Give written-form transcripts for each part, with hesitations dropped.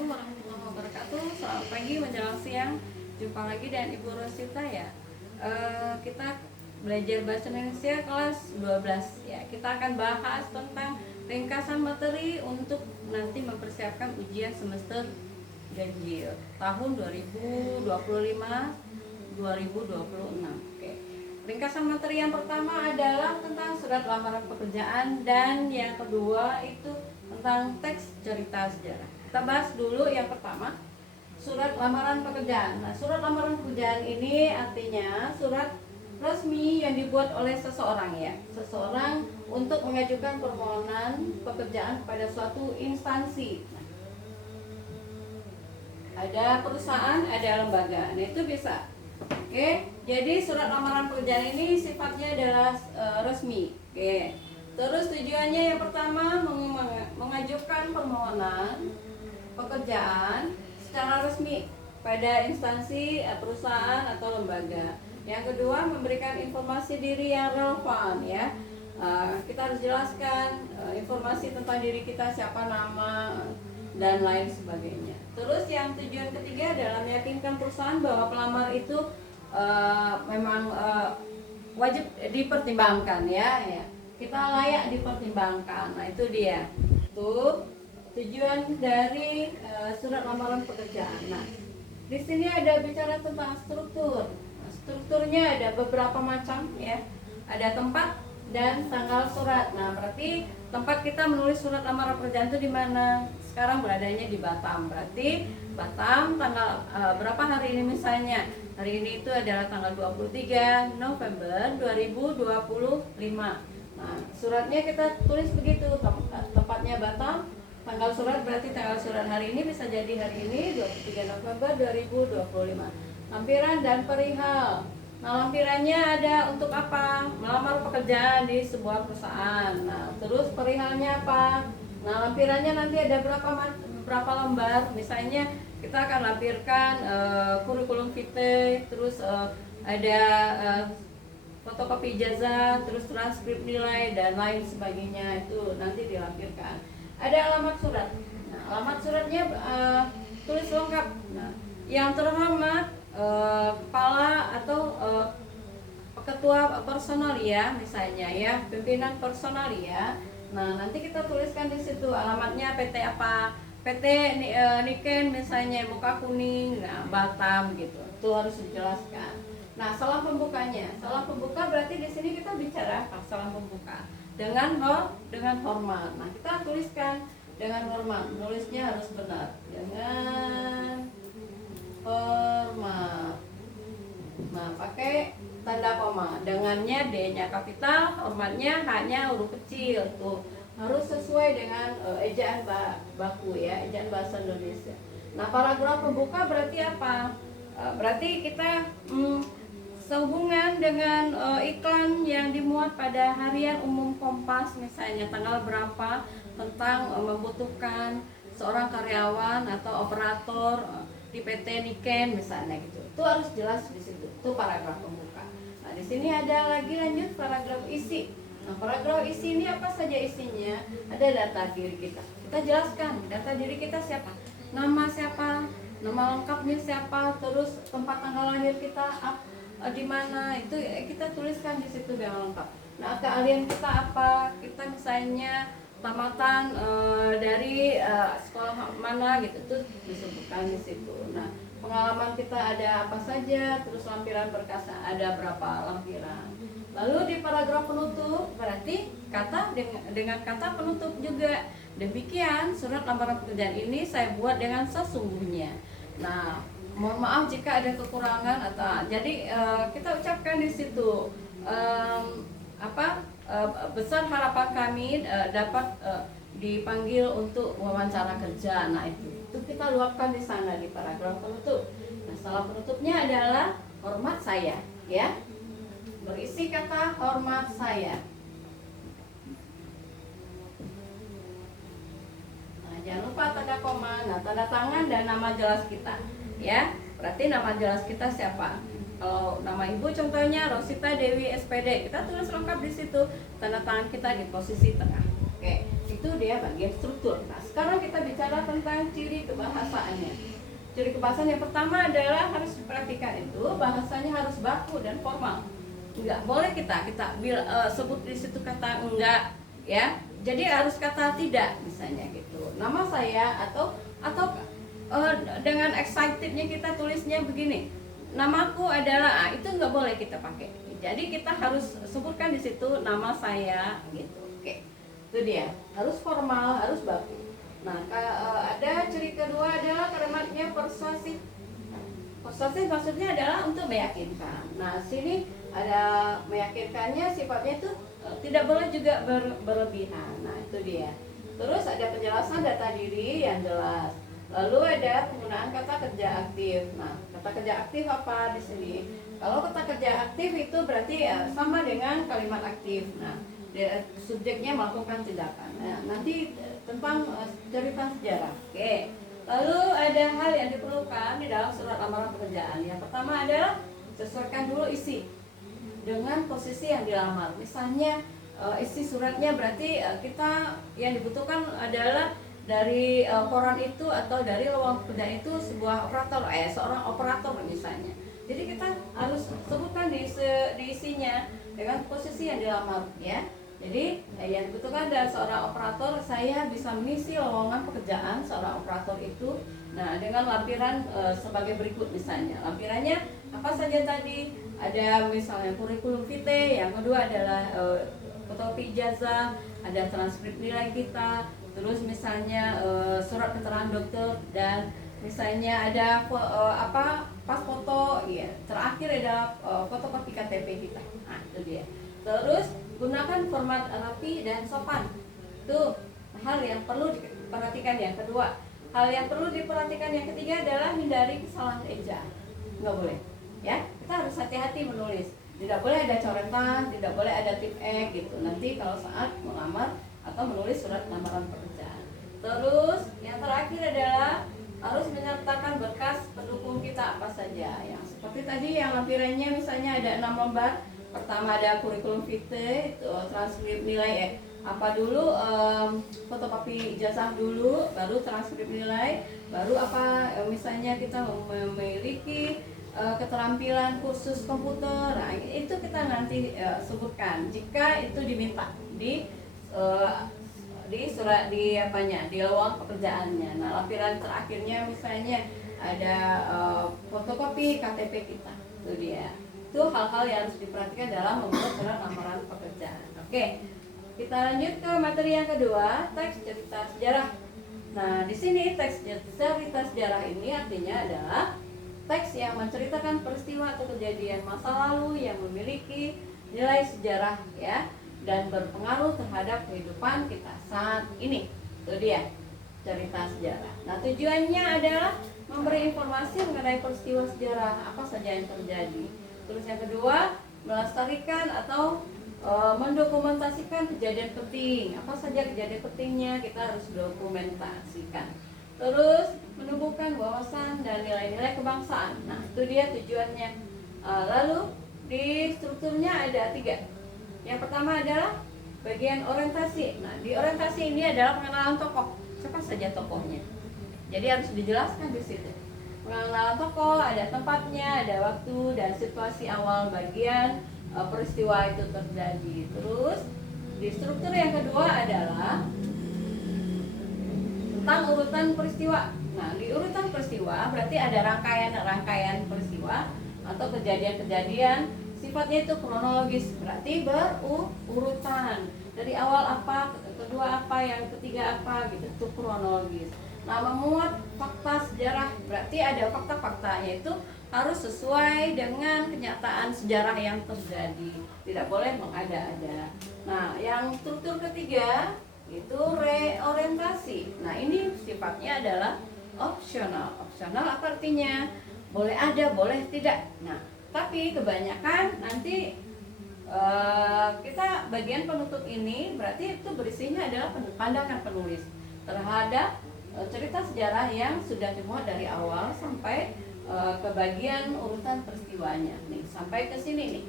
Assalamualaikum warahmatullahi wabarakatuh. Selamat pagi menjelang siang. Jumpa lagi dengan Ibu Rosita ya. Kita belajar bahasa Indonesia kelas 12 ya. Kita akan bahas tentang ringkasan materi untuk nanti mempersiapkan ujian semester ganjil tahun 2025-2026. Oke. Ringkasan materi yang pertama adalah tentang surat lamaran pekerjaan, dan yang kedua itu tentang teks cerita sejarah. Kita bahas dulu yang pertama, surat lamaran pekerjaan. Nah, surat lamaran pekerjaan ini artinya surat resmi yang dibuat oleh seseorang ya. Seseorang untuk mengajukan permohonan pekerjaan kepada suatu instansi. Nah, ada perusahaan, ada lembaga. Nah, itu bisa. Oke, jadi surat lamaran pekerjaan ini sifatnya adalah resmi. Oke. Terus tujuannya yang pertama mengajukan permohonan pekerjaan secara resmi pada instansi, perusahaan atau lembaga. Yang kedua, memberikan informasi diri yang relevan ya. Kita harus jelaskan informasi tentang diri kita, siapa nama dan lain sebagainya. Terus yang tujuan ketiga adalah meyakinkan perusahaan bahwa pelamar itu memang wajib dipertimbangkan ya. Kita layak dipertimbangkan. Nah, itu dia. Tuh tujuan dari surat lamaran pekerjaan. Nah, di sini ada bicara tentang struktur. Nah, strukturnya ada beberapa macam ya. Ada tempat dan tanggal surat. Nah, berarti tempat kita menulis surat lamaran pekerjaan itu di mana? Sekarang beradanya di Batam. Berarti Batam tanggal berapa hari ini misalnya? Hari ini itu adalah tanggal 23 November 2025. Nah, suratnya kita tulis begitu, tempatnya Batam, tanggal surat berarti tanggal surat hari ini bisa jadi hari ini 23 November 2025. Lampiran dan perihal. Nah, lampirannya ada untuk apa? Melamar pekerjaan di sebuah perusahaan. Nah, terus perihalnya apa? Nah, lampirannya nanti ada berapa lembar? Misalnya kita akan lampirkan kurikulum vitae, terus ada fotokopi ijazah, terus transkrip nilai dan lain sebagainya, itu nanti dilampirkan. Ada alamat surat. Nah, alamat suratnya tulis lengkap. Nah, yang terhormat kepala atau ketua personalia misalnya ya, pimpinan personalia. Nah, nanti kita tuliskan di situ alamatnya PT apa? PT Niken misalnya, muka kuning, nah Batam gitu. Itu harus dijelaskan. Nah, salam pembukanya. Salam pembuka berarti di sini kita bicara apa? Salam pembuka dengan hormat. Nah, kita tuliskan dengan hormat. Nulisnya harus benar. Dengan hormat. Nah, pakai tanda koma. Dengannya D-nya kapital, hormatnya H-nya huruf kecil. Tuh, harus sesuai dengan ejaan baku ya, ejaan bahasa Indonesia. Nah, paragraf pembuka berarti apa? Berarti kita sehubungan dengan iklan yang dimuat pada harian umum Kompas misalnya tanggal berapa, tentang membutuhkan seorang karyawan atau operator di PT Niken misalnya gitu. Itu harus jelas di situ. Itu paragraf pembuka. Nah, di sini ada lagi lanjut paragraf isi. Nah, paragraf isi ini apa saja isinya? Ada data diri kita. Kita jelaskan data diri kita siapa? Nama siapa? Nama lengkapnya siapa? Terus tempat tanggal lahir kita di mana, itu kita tuliskan di situ yang lengkap. Nah, keahlian kita apa? Kita misalnya tamatan dari sekolah mana gitu, itu disebutkan di situ. Nah, pengalaman kita ada apa saja, terus lampiran berkas ada berapa lampiran. Lalu di paragraf penutup berarti kata dengan kata penutup juga. Demikian surat lamaran pekerjaan ini saya buat dengan sesungguhnya. Nah, mohon maaf jika ada kekurangan atau jadi kita ucapkan di situ besar harapan kami dapat dipanggil untuk wawancara kerja. Nah, itu kita luapkan di sana di paragraf penutup. Nah, salah penutupnya adalah hormat saya ya, berisi kata hormat saya. Nah, jangan lupa tanda koma, nah tanda tangan dan nama jelas kita ya. Berarti nama jelas kita siapa? Kalau nama ibu contohnya Rosita Dewi SPD, kita tulis lengkap di situ. Tanda tangan kita di posisi tengah. Oke, itu dia bagian struktur. Nah, sekarang kita bicara tentang ciri kebahasaannya. Ciri kebahasaan yang pertama adalah harus diperhatikan itu bahasanya harus baku dan formal. Enggak boleh kita sebut di situ kata enggak, ya. Jadi harus kata tidak misalnya gitu. Nama saya atau dengan excitednya kita tulisnya begini. Namaku adalah itu nggak boleh kita pakai. Jadi kita harus sebutkan di situ nama saya gitu. Oke. Itu dia. Harus formal, harus baku. Nah, ada ciri kedua adalah kalimatnya persuasif. Persuasif maksudnya adalah untuk meyakinkan. Nah, sini ada meyakinkannya sifatnya itu tidak boleh juga berlebihan. Nah, itu dia. Terus ada penjelasan data diri yang jelas. Lalu ada penggunaan kata kerja aktif. Nah, kata kerja aktif apa di sini? Kalau kata kerja aktif itu berarti sama dengan kalimat aktif. Nah, subjeknya melakukan tindakan. Nah, nanti tentang cerita sejarah. Oke. Lalu ada hal yang diperlukan di dalam surat lamaran pekerjaan. Yang pertama adalah sesuaikan dulu isi dengan posisi yang dilamar. Misalnya isi suratnya berarti kita yang dibutuhkan adalah dari koran itu atau dari lowongan pekerjaan itu sebuah operator, seorang operator misalnya. Jadi kita harus sebutkan di isinya dengan posisi yang dilamar, ya. Jadi yang dibutuhkan adalah seorang operator. Saya bisa mengisi lowongan pekerjaan seorang operator itu. Nah, dengan lampiran sebagai berikut misalnya. Lampirannya apa saja tadi? Ada misalnya kurikulum vitae, yang kedua adalah fotokopi ijazah, ada transkrip nilai kita, terus misalnya surat keterangan dokter, dan misalnya ada pas foto, ya. Terakhir adalah fotokopi KTP kita. Nah, itu dia. Terus gunakan format rapi dan sopan. Itu hal yang perlu diperhatikan. Yang kedua, hal yang perlu diperhatikan yang ketiga adalah hindari kesalahan eja. Nggak boleh, ya. Kita harus hati-hati menulis. Tidak boleh ada coretan, tidak boleh ada tip X gitu. Nanti kalau saat melamar atau menulis surat lamaran pekerjaan. Terus yang terakhir adalah harus menyertakan berkas pendukung kita apa saja. Yang seperti tadi yang lampirannya misalnya ada 6 lembar. Pertama ada kurikulum vitae, itu transkrip nilai apa dulu, fotokopi ijazah dulu, baru transkrip nilai, baru misalnya kita memiliki keterampilan kursus komputer. Nah, itu kita nanti sebutkan jika itu diminta di surat di lowongan pekerjaannya. Nah, lampiran terakhirnya misalnya ada fotokopi KTP kita. Itu dia. Itu hal-hal yang harus diperhatikan dalam membuat surat lamaran pekerjaan. Oke, kita lanjut ke materi yang kedua, teks cerita sejarah. Nah, di sini teks cerita sejarah ini artinya adalah teks yang menceritakan peristiwa atau kejadian masa lalu yang memiliki nilai sejarah, ya, dan berpengaruh terhadap kehidupan kita saat ini. Itu dia cerita sejarah. Nah, tujuannya adalah memberi informasi mengenai peristiwa sejarah apa saja yang terjadi. Terus yang kedua, melestarikan atau mendokumentasikan kejadian penting. Apa saja kejadian pentingnya kita harus dokumentasikan. Terus menumbuhkan wawasan dan nilai-nilai kebangsaan. Nah, itu dia tujuannya. Lalu di strukturnya ada 3. Yang pertama adalah bagian orientasi. Nah, di orientasi ini adalah pengenalan tokoh. Siapa saja tokohnya. Jadi harus dijelaskan di situ. Pengenalan tokoh, ada tempatnya, ada waktu dan situasi awal bagian peristiwa itu terjadi. Terus di struktur yang kedua adalah tentang urutan peristiwa. Nah, di urutan peristiwa berarti ada rangkaian peristiwa atau kejadian-kejadian, sifatnya itu kronologis, berarti berurutan. Dari awal apa, kedua apa, yang ketiga apa gitu, itu kronologis. Nah, memuat fakta sejarah, berarti ada fakta-faktanya itu harus sesuai dengan kenyataan sejarah yang terjadi. Tidak boleh mengada-ada. Nah, yang struktur ketiga itu reorientasi. Nah, ini sifatnya adalah opsional. Opsional apa artinya? Boleh ada, boleh tidak. Nah, tapi kebanyakan nanti kita bagian penutup ini berarti itu berisinya adalah pandangan penulis terhadap cerita sejarah yang sudah dimuat dari awal sampai ke bagian urutan peristiwanya nih, sampai ke sini nih.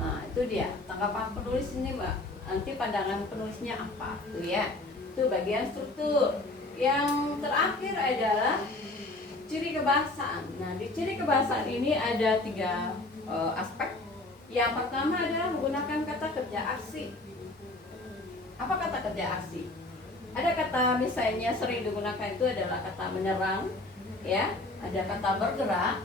Nah, itu dia tanggapan penulis ini, Mbak. Nanti pandangan penulisnya apa tuh, ya. Itu bagian struktur. Yang terakhir adalah ciri kebahasaan. Nah, di ciri kebahasaan ini ada 3 aspek. Yang pertama adalah menggunakan kata kerja aksi. Apa kata kerja aksi? Ada kata misalnya sering digunakan itu adalah kata menyerang, ya. Ada kata bergerak,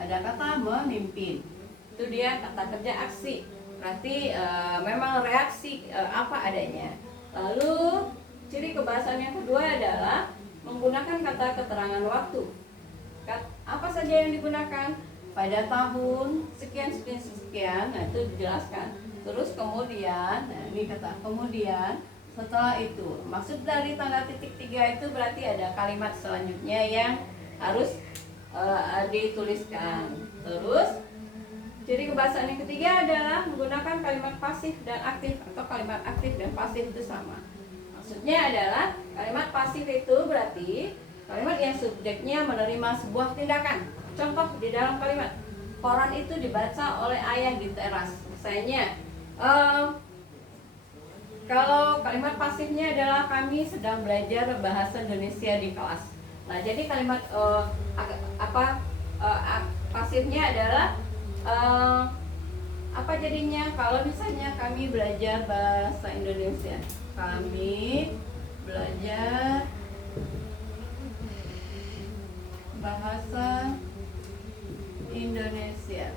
ada kata memimpin. Itu dia kata kerja aksi. Berarti memang reaksi apa adanya. Lalu ciri kebahasaan yang kedua adalah menggunakan kata keterangan waktu. Apa saja yang digunakan? Pada tahun sekian sekian sekian, nah itu dijelaskan. Terus kemudian, nah ini kata kemudian, setelah itu. Maksud dari tanda titik 3 itu berarti ada kalimat selanjutnya yang harus dituliskan. Terus ciri kebahasaan yang ketiga adalah menggunakan kalimat pasif dan aktif, atau kalimat aktif dan pasif itu sama. Maksudnya adalah kalimat pasif itu berarti kalimat yang subjeknya menerima sebuah tindakan. Contoh di dalam kalimat, koran itu dibaca oleh ayah di teras. Misalnya, kalau kalimat pasifnya adalah kami sedang belajar bahasa Indonesia di kelas. Nah, jadi kalimat pasifnya adalah apa jadinya? Kalau misalnya kami belajar bahasa Indonesia, kami belajar bahasa Indonesia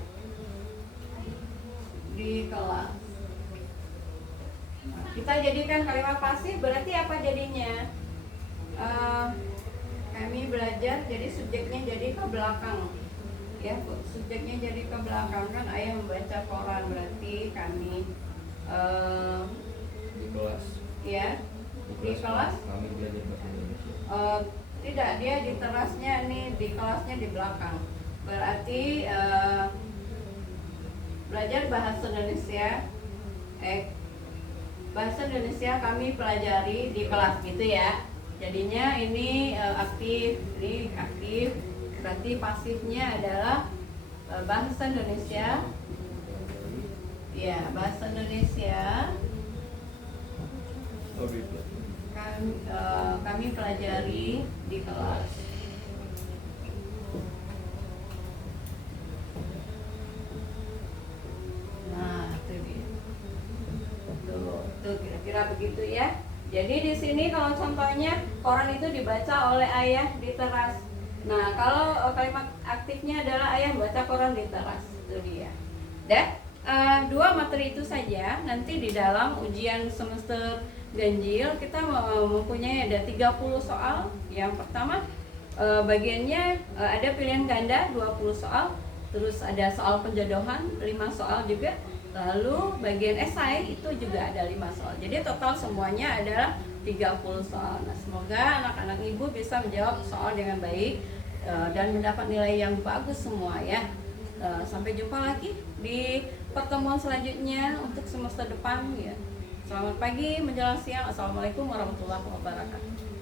di kelas. Nah, kita jadikan kalimat pasif berarti apa jadinya? Kami belajar, jadi subjeknya jadi ke belakang, ya, subjeknya jadi ke belakang, kan ayah membaca koran, berarti kami di kelas. Ya, di kelas. Kami belajar bahasa Indonesia. Tidak, dia di terasnya nih, di kelasnya di belakang. Berarti belajar bahasa Indonesia, bahasa Indonesia kami pelajari di kelas gitu ya. Jadinya ini aktif, ini aktif. Berarti pasifnya adalah bahasa Indonesia. Ya, bahasa Indonesia. Kami pelajari di kelas. Nah, itu dia. Tuh kira-kira begitu ya. Jadi di sini kalau contohnya koran itu dibaca oleh ayah di teras. Nah, kalau kalimat aktifnya adalah ayah membaca koran di teras. Itu dia. Dan 2 materi itu saja. Nanti di dalam ujian semester ganjil kita mempunyai ada 30 soal. Yang pertama bagiannya ada pilihan ganda 20 soal. Terus ada soal penjodohan 5 soal juga. Lalu bagian esai itu juga ada 5 soal. Jadi total semuanya adalah 30 soal. Nah, semoga anak-anak ibu bisa menjawab soal dengan baik dan mendapat nilai yang bagus semua ya. Sampai jumpa lagi di pertemuan selanjutnya untuk semester depan ya. Selamat pagi menjelang siang. Assalamualaikum warahmatullahi wabarakatuh.